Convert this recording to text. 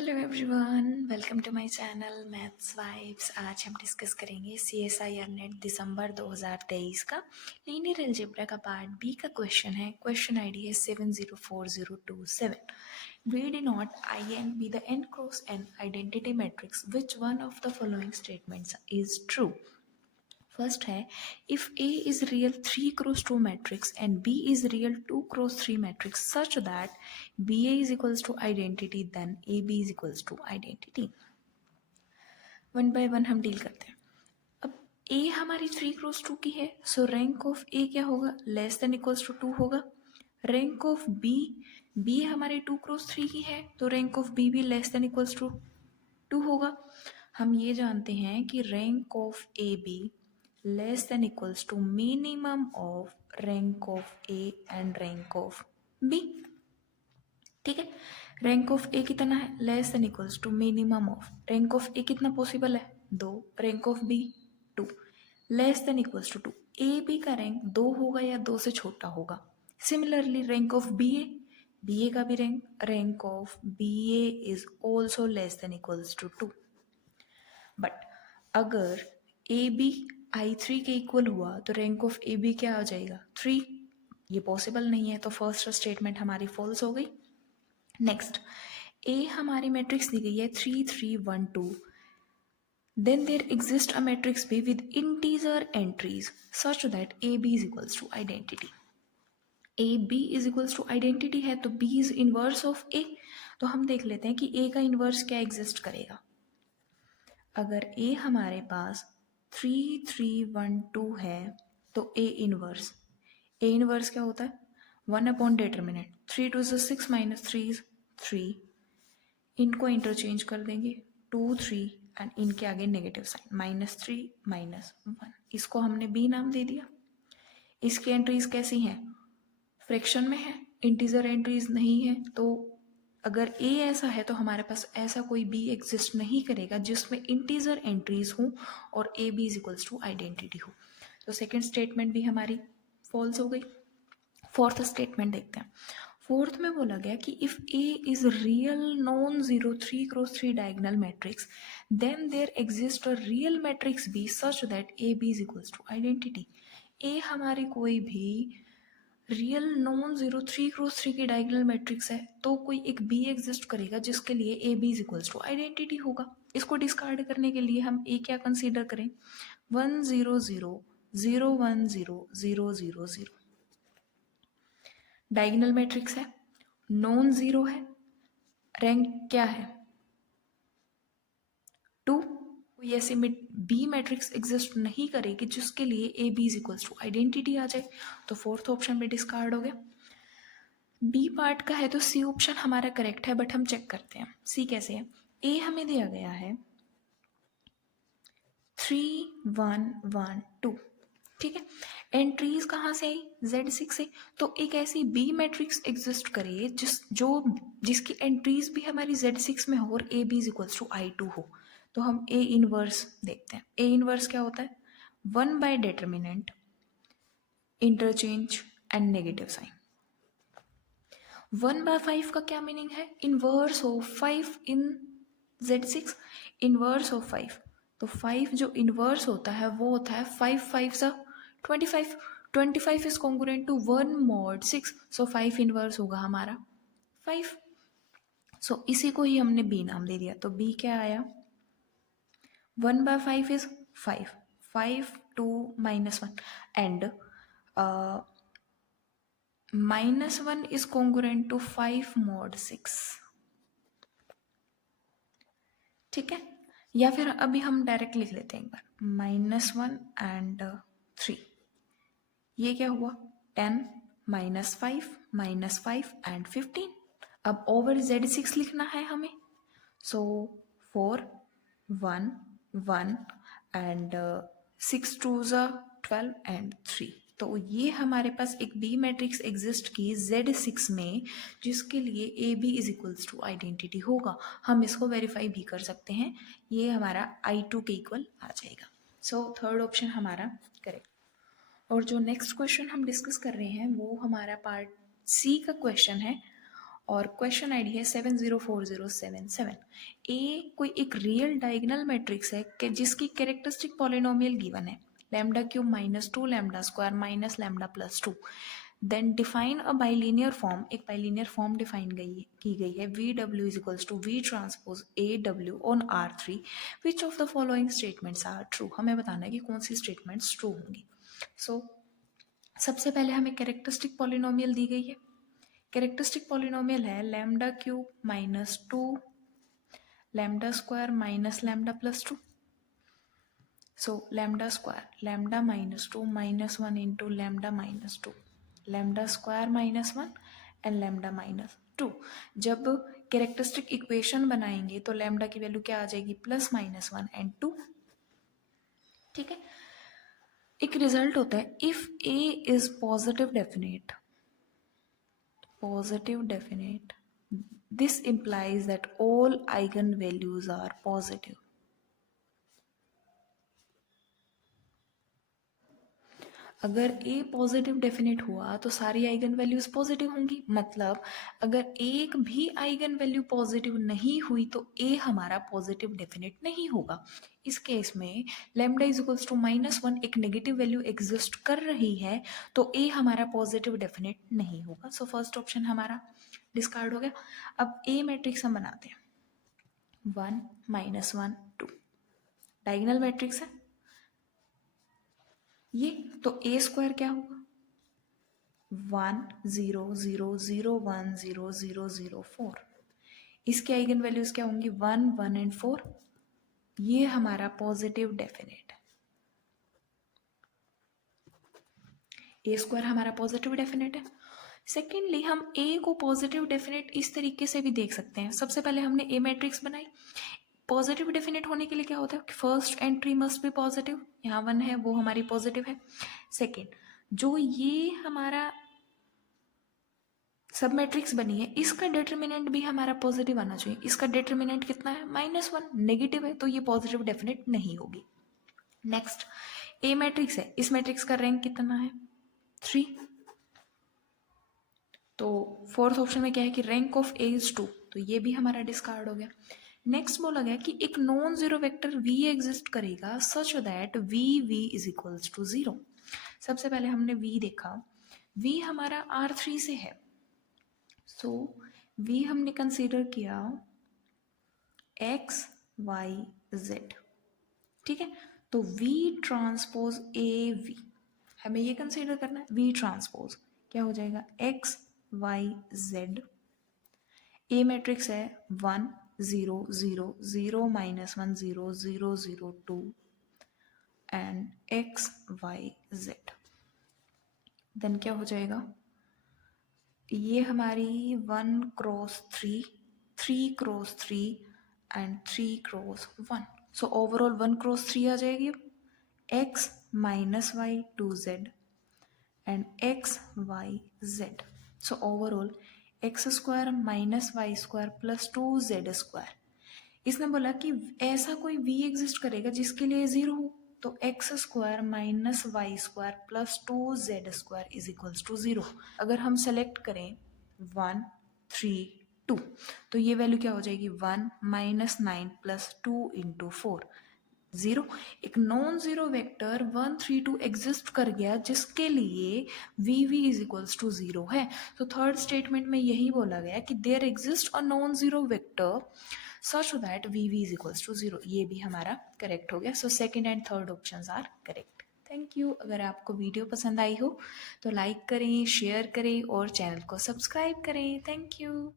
Hello everyone, welcome to my channel Maths Vibes. आज हम discuss करेंगे CSIR नेट दिसंबर 2023 का लीनियर अलजेब्रा का पार्ट बी का क्वेश्चन है। क्वेश्चन आईडी है 704027। We denote IN be the n cross n identity matrix which one of the following statements is true। First है, if A is real 3 cross 2 matrix and B is real 2 cross 3 matrix such that BA is equals to identity, then AB is equals to identity। One by one हम deal करते हैं। अब A हमारी 3 cross 2 की है, सो rank of A क्या होगा, less than equals to 2 होगा। रैंक ऑफ B हमारे 2 cross 3 की है, तो रैंक ऑफ B भी लेस देन इक्वल्स टू 2 होगा। हम ये जानते हैं कि rank of AB less than equals to minimum of rank of A and rank of B। ठीक है, रैंक ऑफ A कितना है, less than equals to minimum of rank of A कितना पॉसिबल है, 2, rank of B 2, less than equals to 2। A B का rank 2 होगा या 2 से छोटा होगा। सिमिलरली रैंक ऑफ BA का भी rank of BA is also less than equals to 2। But अगर AB I3 के इक्वल हुआ तो रैंक ऑफ AB क्या आ जाएगा, 3। ये पॉसिबल नहीं है, तो फर्स्ट स्टेटमेंट हमारी फॉल्स हो गई। नेक्स्ट, A हमारी मैट्रिक्स दी गई है 3 3 1 2। Then there exist a matrix B with integer entries such that AB is equals to identity. AB is equals to identity है तो B is inverse of A। तो हम देख लेते हैं कि A का इनवर्स क्या एग्जिस्ट करेगा। अगर A हमारे पास 3 3 1 2 है तो A इनवर्स क्या होता है, 1 अपॉन डिटर्मिनेंट 3 2 6 माइनस 3 इज 3। इनको इंटरचेंज कर देंगे 2 3 एंड इनके आगे नेगेटिव साइन -3 -1। इसको हमने B नाम दे दिया। इसकी एंट्रीज कैसी हैं, फ्रैक्शन में है, इंटीजर एंट्रीज नहीं है। तो अगर A ऐसा है तो हमारे पास ऐसा कोई B एग्जिस्ट नहीं करेगा जिसमें इंटीजर एंट्रीज हो और AB is equals to identity हो। तो सेकंड स्टेटमेंट भी हमारी फॉल्स हो गई। फोर्थ स्टेटमेंट देखते हैं। फोर्थ में बोला गया कि if A is real non zero 3 cross 3 diagonal matrix then there exist a real matrix B such that AB is equals to identity. A हमारी कोई भी रियल नॉन जीरो 3 क्रॉस 3 की डायगोनल मैट्रिक्स है तो कोई एक B एग्जिस्ट करेगा जिसके लिए AB is equals to identity होगा। इसको डिस्कार्ड करने के लिए हम A क्या कंसीडर करें, 1 0 0 0 1 0 0 0 0। डायगोनल मैट्रिक्स है, नॉन जीरो है, रैंक क्या है 2। कोई ऐसी B मैट्रिक्स एग्जिस्ट नहीं करेगी जिसके लिए AB is equals to identity आ जाए, तो फोर्थ ऑप्शन में डिस्कार्ड हो गया। B पार्ट का है तो C ऑप्शन हमारा करेक्ट है, बट हम चेक करते हैं C कैसे है। A हमें दिया गया है 3 1 1 2, ठीक है। एंट्रीज कहाँ से आई, Z6 से। तो एक ऐसी B मैट्रिक्स एग्जिस्ट करे जिसकी एंट्रीज भी हमारी Z6 में हो और AB is equals to I2 हो। तो हम A इनवर्स देखते हैं। A इनवर्स क्या होता है, 1 by determinant interchange and negative sign. 1 by 5 का क्या मीनिंग है, inverse of 5 in Z6, inverse of 5। तो 5 जो इनवर्स होता है वो होता है 5 5 सा 25। 25 is congruent to 1 mod 6, so 5 inverse होगा हमारा 5। सो इसी को ही हमने B नाम दे दिया। तो B क्या आया, 1 by 5 is 5 5 2 -1 and -1 is congruent to 5 mod 6, ठीक है। या फिर अभी हम डायरेक्ट लिख लेते हैं एक बार, -1 एंड 3। ये क्या हुआ, 10 -5 -5 एंड 15। अब ओवर Z6 लिखना है हमें, सो 4 1 1 एंड 6 2 12 एंड 3। तो ये हमारे पास एक B मैट्रिक्स एग्जिस्ट की Z6 में जिसके लिए AB is equals to identity होगा। हम इसको वेरीफाई भी कर सकते हैं, ये हमारा I2 के इक्वल आ जाएगा। सो थर्ड ऑप्शन हमारा करेक्ट। और जो नेक्स्ट क्वेश्चन हम डिस्कस कर रहे हैं वो हमारा पार्ट C का क्वेश्चन है और क्वेश्चन आईडी है 704077। ए कोई एक रियल डायगोनल मैट्रिक्स है कि जिसकी कैरेक्टरिस्टिक पॉलिनोमियल गिवन है lambda cube -2 lambda square minus lambda plus 2। Then define a bilinear form, एक बाइलिनियर फॉर्म डिफाइन की गई है V W is equals to V transpose A W on R3 which of the following statements are true. हमें बताना है कि कौन सी statements true होंगी। सो सबसे पहले हमें कैरेक्टरिस्टिक पॉलिनोमियल दी गई है। कैरेक्टरिस्टिक पॉलिनोमियल है lambda cube -2 lambda square minus lambda plus 2। So lambda square lambda -2 -1 into lambda -2 lambda square -1 and lambda -2। जब कैरेक्टरिस्टिक इक्वेशन बनाएंगे तो लैम्डा की वैल्यू क्या आ जाएगी +-1 एंड 2। ठीक है, एक रिजल्ट होता है if A is positive definite this implies that all eigenvalues are positive। अगर ए पॉजिटिव डेफिनेट हुआ तो सारी आइगन वैल्यूज पॉजिटिव होंगी। मतलब अगर एक भी आइगन वैल्यू पॉजिटिव नहीं हुई तो ए हमारा पॉजिटिव डेफिनेट नहीं होगा। इस केस में लैम्डा इज इक्वल्स टू -1 एक नेगेटिव वैल्यू एग्जिस्ट कर रही है तो ए हमारा पॉजिटिव डेफिनेट नहीं होगा। सो फर्स्ट ऑप्शन हमारा डिस्कार्ड हो गया। अब ए मैट्रिक्स हम बनाते हैं 1 -1 2 डायगोनल मैट्रिक्स है ये। तो ए स्क्वायर क्या होगा 1 0 0 0 1 0 0 0 4। इसके आइगन वैल्यूज क्या होंगी 1 1 एंड 4। ये हमारा पॉजिटिव डेफिनेट है। ए स्क्वायर हमारा पॉजिटिव डेफिनेट है। सेकेंडली हम ए को पॉजिटिव डेफिनेट इस तरीके से भी देख सकते हैं। सबसे पहले हमने ए मैट्रिक्स बनाई। पॉजिटिव डेफिनेट होने के लिए क्या होता है कि first entry must be positive. यहाँ 1 है वो हमारी पॉजिटिव है। सेकेंड जो ये हमारा सब मैट्रिक्स बनी है इसका डिटर्मिनेंट भी हमारा पॉजिटिव आना चाहिए। इसका डिटर्मिनेंट कितना है -1 नेगेटिव है तो ये पॉजिटिव डेफिनेट नहीं होगी। नेक्स्ट ए मैट्रिक्स है, इस मैट्रिक्स का रैंक कितना है 3। तो फोर्थ ऑप्शन में क्या है कि रैंक ऑफ ए इज 2 तो ये भी हमारा डिस्कार्ड हो गया। नेक्स्ट बोला गया कि एक non zero vector v exist करेगा such that v is equals to 0। सबसे पहले हमने v देखा, v हमारा R3 से है। सो v हमने कंसीडर किया x y z। ठीक है, तो v ट्रांसपोज a v हमें ये कंसीडर करना है। v ट्रांसपोज क्या हो जाएगा x y z। a matrix है 1 0 0 0 -1 0 0 0 2 एंड x y z। देन क्या हो जाएगा ये हमारी 1 cross 3 3 cross 3 and 3 cross 1। So overall 1 cross 3 आ जाएगी x -y 2z and x y z। So overall x square -y square plus 2z square. इसने बोला कि ऐसा कोई v एग्जिस्ट करेगा जिसके लिए 0 हो तो x square -y square plus 2z square is equals to 0। अगर हम सेलेक्ट करें 1 3 2 तो ये वैल्यू क्या हो जाएगी 1 -9 प्लस 2 इंटू 4 0। एक नॉन जीरो वेक्टर 1 3 2 एग्जिस्ट कर गया जिसके लिए v इज इक्वल्स टू 0 है। तो थर्ड स्टेटमेंट में यही बोला गया कि there exist a non zero vector such that v is equals to 0। ये भी हमारा करेक्ट हो गया। So second and third options are correct. Thank you. अगर आपको वीडियो पसंद आई हो तो लाइक करें, शेयर करें और चैनल को सब्सक्राइब करें। Thank you.